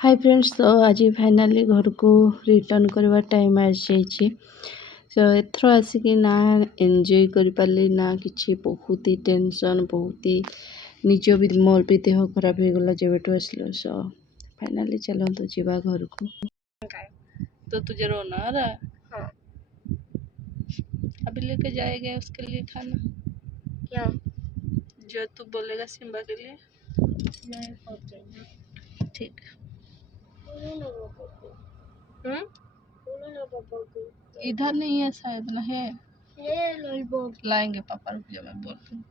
Hi friends, तो आज finally घर को रिटर्न करवा टाइम आसी तो एथर आसिक ना एंजॉय कर पारे ना कि बहुत ही टेंशन बहुत ही निज भी मोर भी देह खराब हो गला जब आसलो। सो फाइनाली चलते जीवा घर को। तो तुझे रोना आ रहा है? हाँ। अभी लेके जाएगा उसके लिए खाना क्या जो तू बोलेगा सिम्बा के लिए। ठीक। इधर नहीं है शायद ना है। लाएंगे पापा, रुक जाओ मैं बोलती हूँ।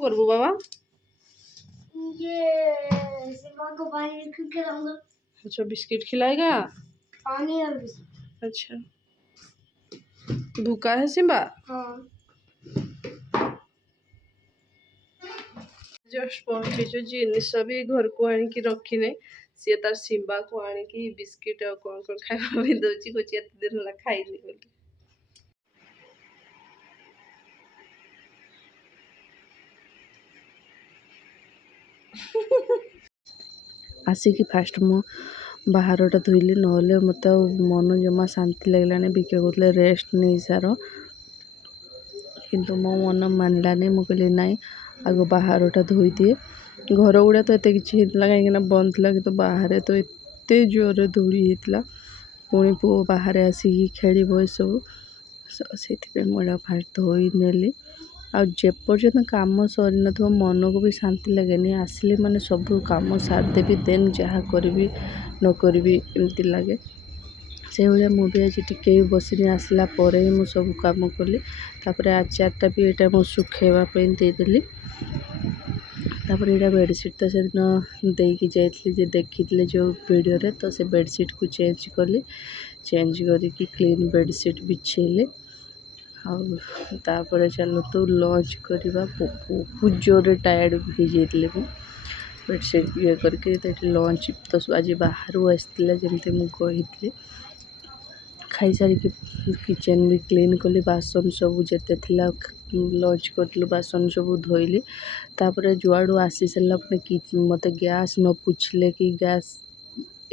करबू बाबा ये सिम्बा को पानी खिलाऊंगा। अच्छा, बिस्किट खिलाएगा? पानी और बिस्किट। अच्छा, भूखा है सिम्बा? हाँ। जस्ट पहुंचे जो जिनिस भी घर को आनिकी रखिने सी तार सिम्बा को आनिकी बिस्किट और कौन कौन खाଇବା भी दउची कोची एते दिन ला खाइनी बोली। आसिकी फास्ट मु बाहरटा धोइली नहले मत मन जमा शांति लगलानी। बिके कहते रेस्ट नहीं सार किंतु मो मन मानलानी। मु कहली नाई आग बाहरटा धोई दिए। घर गुड़ा तो एत कि कहीं बंद था कि बाहर तो एत जोर धूली होता पुणी पु बाहर आसिक खेल सब से मुझे फास्ट धोई नेली। आपर्यंत कम सरी न मन को भी शांति लगे। आसिले माने सब कम सारदेवी देन जहाँ करी न करी एमती लगे। से भाया मुझे आज टे बसनी आसला ही मुझे सब कम कली। आचारटा भी यहाँ मुझे सुखेवाई देदेली। तापर यहाँ बेडसीट तो से दिन देकी जाइए देखी जो वीडियो रे तो से बेडसीट को चेंज कली। चेंज करके क्लीन बेडसीट बिछेले। तापर चलो तो लंच करवा। बहुत जोर टायर्ड हो जाइए बेडसीट ये करके लंच तो आज बाहर आसाला जमती मुझे खाई सारिकी किचन भी क्लीन कली। बासन सब जेते थिला लंच करूँ बासन सब धोइली। तापर जुआड़ू आसी सारा मत गैस न पूछले कि गैस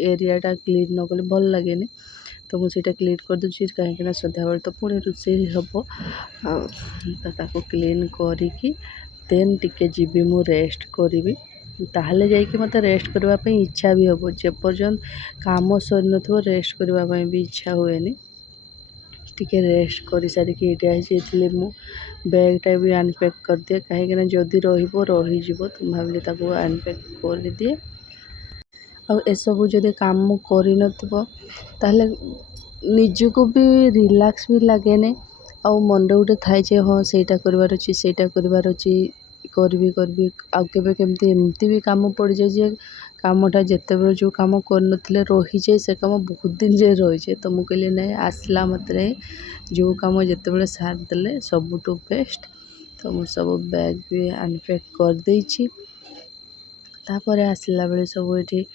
एरियाटा क्लीन न कले भल लगे तो मुझे क्लीन कर दूसरी कहीं सन्ध्या बेले तो पुणी रोषे हम ताको क्लीन करी देन टिके जीवी मु रेस्ट करी। ताहले जाइए मत रेस्ट करने इच्छा भी हम जेपर्यंत काम सरी न रेस्ट करने भी इच्छा हुए टिके रेस्ट कर सारिकी ये मु बैगटा भी अनपैक कर दिए कहीं जदि रही तो भाविली अनपैक कर दिए। आसबू जदि काम कर निजको भी रिलैक्स भी लगे आ मन गोटे थाए हाँ सहीटा करार अच्छी सहीटा करार अच्छी करी आमती एमती भी कम पड़ जाए कामटा जिते बड़े जो कम कर रही जाए से कम बहुत दिन जाए रही जाए। तो मुझे कहली ना आसला मत जो कम जिते बड़े सारदे सबुठ बेस्ट। तो मुझे सब बैग भी अनपैक कर देछि। तापर आसला बेले सब ये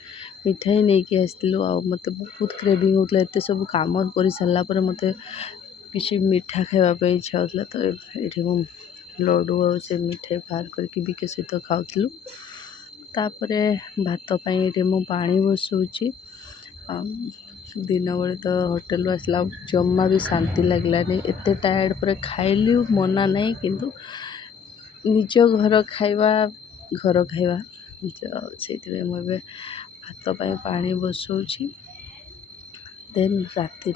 मिठाई नहीं कि आसलु आ मत बहुत क्रेविंग होता एत सब कम कर सारा पर मत किसी मिठा खावाई इच्छा होता। तो ये लड्डू और से मिठाई बाहर करके बिके सहित खाऊलु। तापर भात पाई मु पानी बसौची। दिन बेले तो होटेल आसला जमा भी शांति लगलानी एत टायर्ड पर खाइली मना नहीं किंतु निज घर खाइबा घर खाइबा से मुझे भात पाई पानी बसौची। देन राति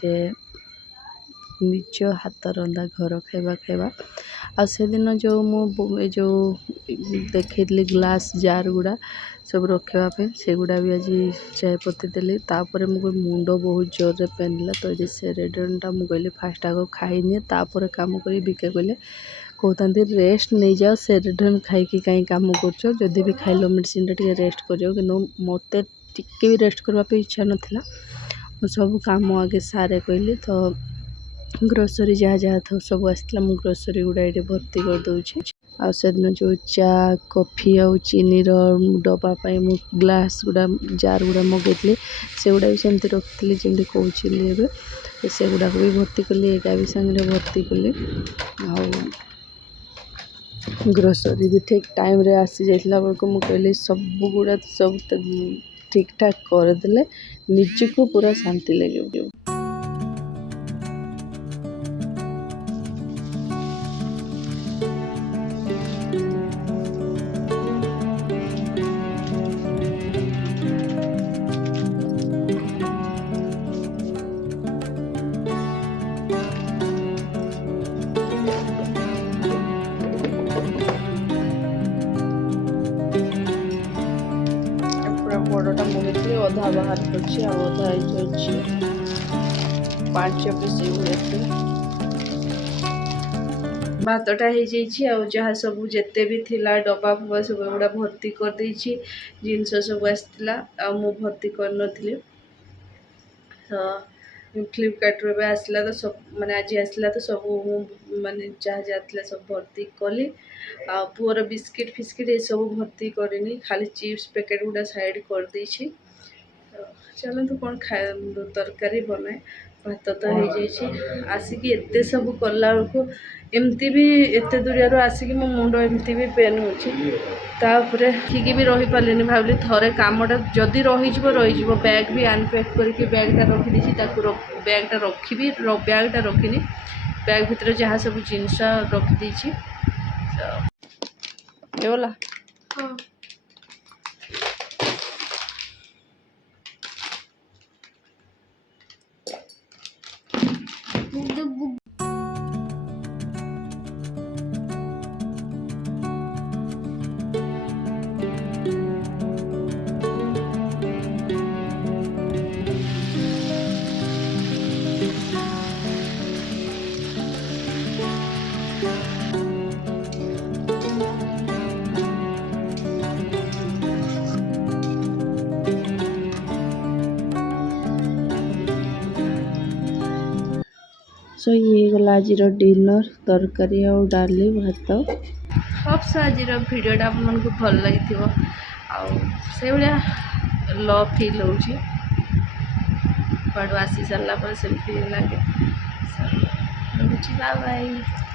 निज हाथ रंधा घर खाइबा खाइबा आ से दिन जो जो देखी ग्लास जार गुड़ा सब रखापी से गुड़ा भी आज चाय पत्ती देली। तापर मुझे मुंड बहुत जोर रे पेन ला तो ये सेरेडनटा मुझे कहली फास्ट आग खाई निए तापर काम कर बिके कहले कहते रेस्ट नहीं जाओ सेरोडोन खाई कहीं काम कर जदि भी खाइल मेडिसिन टे रेस्ट कर मत टिके भी रेस्ट करने इच्छा नाला सब काम आगे सारे कहली तो ग्रोसरी जहाँ जहाँ था सब आसला मु ग्रोसरी गुड़ा ये भर्ती कर दूची आदिन जो चा कॉफी आउ चीनी डबापाई मु ग्लास गुड़ा जार गुड़ा मगेली से गुड़ा भी सेमती रखी जमी कहली से गुड़ा भी भर्ती कली एटा भी सांगे भर्ती कली ग्रोसरी भी ठीक टाइम रे आसी जाइला बेलू मु कहली सब गुड़ा सब ठीक ठाक करदे निजको पूरा शांति लगे। बड़टा मुझे अधा बाहर कर अधा ये 5 पीस भातटा हो जहाँ सब जिते भी थिला डब्बा फब्बा सब गुड़ा भर्ती कर देछि जिनस सब आसला मु भर्ती कर नथिले तो फ्लिपकार्ट रे आसला तो सब माने आज आसला तो सब माने जहाँ जाता सब भर्ती कली पुअर बिस्किट फिस्किट ये सब भर्ती करनी खाली चिप्स पैकेट गुड़ा साइड कर देछि चलते कौन खाए तरकारी बनाए भात तो हो जाइए आसिक एत सब कला बेलू एमती भी एत दूर आसिक मो मुंड एमती भी पेन होपर ठीक भी रही पारे भाविली थरे कमटा जदि रही बैग भी अनपैक करके बैगटा रखीदी बैगटा रखी बैगटा रखिनी बैग भितर जहाँ सब जिनस रखीदी गला हाँ सो ये गला आज डिनर तरकारी और डाली भात होप्स आज भिडियोटा आपको भल लगी से ल फिल हो आसी सारा पर से लगे बाय बाय।